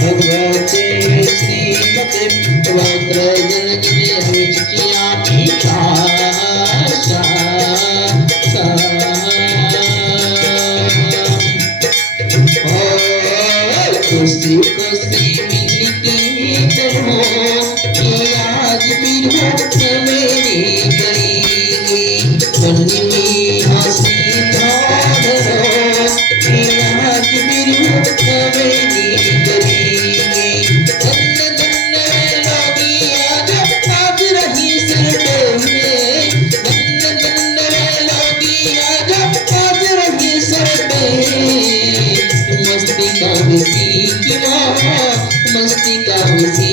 भगवते श्रीमते वज्रजननी हविष्यामि खुशी खुशी मिलकी चलो ये आज भी हो मेरी गली मन में हंसी धरो ये आज भी हो मेरी गली धन्य धन्य लोगी आज आज रही सिर पे धन्य धन्य लोगी आज रही सिर पे मस्ती का मस्ती का